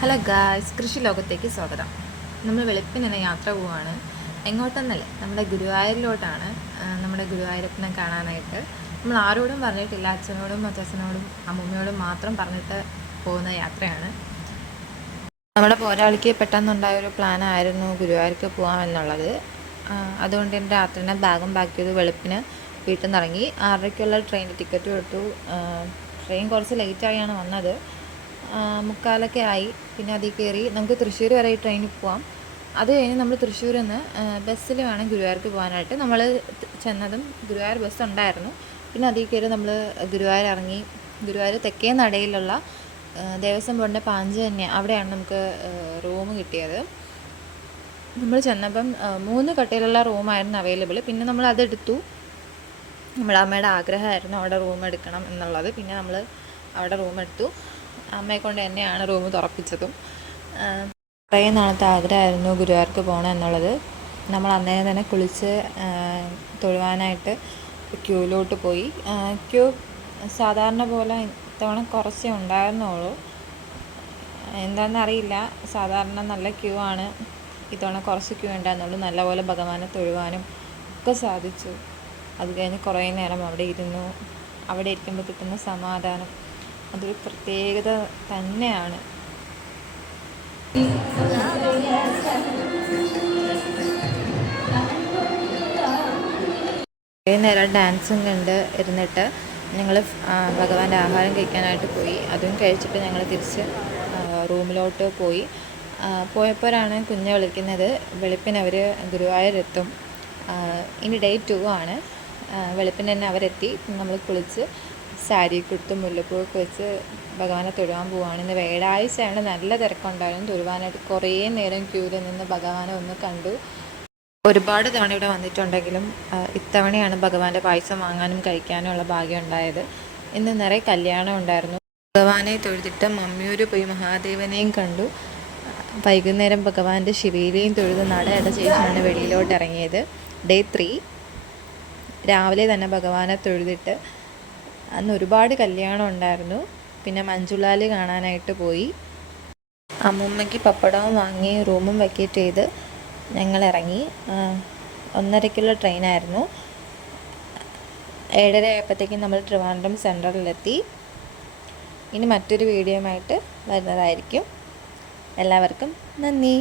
Hello guys, കൃഷി ലോകത്തേക്ക് സ്വാഗതം. നമ്മൾ വെളുപ്പിനെ യാത്ര പോവുകയാണ്. എങ്ങോട്ടെന്നല്ലേ, നമ്മുടെ ഗുരുവായൂരിലോട്ടാണ്. നമ്മുടെ ഗുരുവായൂരപ്പനെ കാണാനായിട്ട് നമ്മൾ ആരോടും പറഞ്ഞിട്ടില്ല. അച്ഛനോടും അച്ഛനോടും അമ്മൂമ്മയോടും മാത്രം പറഞ്ഞിട്ട് പോകുന്ന യാത്രയാണ്. നമ്മുടെ പോരാളിക്ക് പെട്ടെന്നുണ്ടായൊരു പ്ലാനായിരുന്നു ഗുരുവായൂർക്ക് പോകാമെന്നുള്ളത്. അതുകൊണ്ട് എൻ്റെ രാത്രിനെ ബാഗും പാക്ക് ചെയ്ത് വെളുപ്പിന് വീട്ടിൽ നിന്ന് ഇറങ്ങി. 6:30ക്കുള്ള ട്രെയിൻ ടിക്കറ്റ് എടുത്തു. ട്രെയിൻ കുറച്ച് ലേറ്റായാണ് വന്നത്. 3:45 ആയി. പിന്നെ അതിൽ കയറി നമുക്ക് തൃശ്ശൂർ വരെ ഈ ട്രെയിനിൽ പോവാം. അത് കഴിഞ്ഞ് നമ്മൾ തൃശ്ശൂരിൽ നിന്ന് ബസ്സിൽ വേണം ഗുരുവായൂർക്ക് പോകാനായിട്ട്. നമ്മൾ ചെന്നതും ഗുരുവായൂർ ബസ് ഉണ്ടായിരുന്നു. പിന്നെ അതിൽ കയറി നമ്മൾ ഗുരുവായൂർ ഇറങ്ങി. ഗുരുവായൂർ തെക്കേ നടയിലുള്ള ദേവസ്വം ബോർഡിൻ്റെ പാഞ്ച് തന്നെ അവിടെയാണ് നമുക്ക് റൂം കിട്ടിയത്. നമ്മൾ ചെന്നപ്പം 3 കട്ടയിലുള്ള റൂമായിരുന്നു അവൈലബിൾ. പിന്നെ നമ്മൾ അതെടുത്തു. നമ്മുടെ അമ്മയുടെ ആഗ്രഹമായിരുന്നു അവിടെ റൂം എടുക്കണം എന്നുള്ളത്. പിന്നെ നമ്മൾ അവിടെ റൂം എടുത്തു. അമ്മയെ കൊണ്ട് തന്നെയാണ് റൂം തുറപ്പിച്ചതും. കുറേ നാളത്തെ ആഗ്രഹമായിരുന്നു ഗുരുവായൂർക്ക് പോകണം എന്നുള്ളത്. നമ്മൾ അന്നേരം തന്നെ കുളിച്ച് തൊഴുവാനായിട്ട് ക്യൂവിലോട്ട് പോയി. ക്യൂ സാധാരണ പോലെ ഇത്തവണ കുറച്ചേ ഉണ്ടായിരുന്നുള്ളൂ. എന്താണെന്നറിയില്ല, സാധാരണ നല്ല ക്യൂ ആണ്. ഇത്തവണ കുറച്ച് ക്യൂ ഉണ്ടായിരുന്നുള്ളൂ. നല്ലപോലെ ഭഗവാനെ തൊഴുവാനും ഒക്കെ സാധിച്ചു. അത് കഴിഞ്ഞ് കുറേ നേരം അവിടെ ഇരുന്നു. അവിടെ ഇരിക്കുമ്പോൾ കിട്ടുന്ന സമാധാനം അതൊരു പ്രത്യേകത തന്നെയാണ്. കുറേ നേരം ഡാൻസും കണ്ട് ഇരുന്നിട്ട് ഞങ്ങൾ ഭഗവാന്റെ ആഹാരം കഴിക്കാനായിട്ട് പോയി. അതും കഴിച്ചിട്ട് ഞങ്ങൾ തിരിച്ച് റൂമിലോട്ട് പോയി. പോയപ്പോഴാണ് കുഞ്ഞ് വിളിക്കുന്നത്, വെളുപ്പിന് അവർ ഗുരുവായൂരെത്തും. ഇനി ഡേ 2 ആണ്. വെളുപ്പിന് തന്നെ അവരെത്തി. നമ്മൾ കുളിച്ച് സാരി കൊടുത്ത് മുല്ലപ്പൂവൊക്കെ വെച്ച് ഭഗവാനെ തൊഴുവാൻ പോവുകയാണ്. ഇന്ന് വ്യാഴാഴ്ചയാണ്. നല്ല തിരക്കുണ്ടായിരുന്നു. തൊഴുവാനായിട്ട് കുറേ നേരം ക്യൂവിൽ നിന്ന് ഭഗവാനെ ഒന്ന് കണ്ടു. ഒരുപാട് തവണ ഇവിടെ വന്നിട്ടുണ്ടെങ്കിലും ഇത്തവണയാണ് ഭഗവാന്റെ പായസം വാങ്ങാനും കഴിക്കാനും ഉള്ള ഭാഗ്യം ഉണ്ടായത്. ഇന്ന് നിറയെ കല്യാണം ഉണ്ടായിരുന്നു. ഭഗവാനെ തൊഴുതിട്ട് മമ്മിയൂർ പോയി മഹാദേവനെയും കണ്ടു. വൈകുന്നേരം ഭഗവാന്റെ ശിവേലിയും തൊഴുത് നട അടച്ച ശേഷമാണ് വെളിയിലോട്ട് ഇറങ്ങിയത്. ഡേ 3 രാവിലെ തന്നെ ഭഗവാനെ തൊഴുതിട്ട് അന്ന് ഒരുപാട് കല്യാണം ഉണ്ടായിരുന്നു. പിന്നെ മഞ്ജുളാൽ കാണാനായിട്ട് പോയി. അമ്മൂമ്മയ്ക്ക് പപ്പടവും വാങ്ങി റൂമും വെക്കേറ്റ് ചെയ്ത് ഞങ്ങൾ ഇറങ്ങി. 1:30ക്കുള്ള ട്രെയിനായിരുന്നു. 7:30 ആയപ്പോഴത്തേക്കും നമ്മൾ ട്രിവാൻഡ്രം സെൻട്രലിലെത്തി. ഇനി മറ്റൊരു വീഡിയോയുമായിട്ട് വരുന്നതായിരിക്കും. എല്ലാവർക്കും നന്ദി.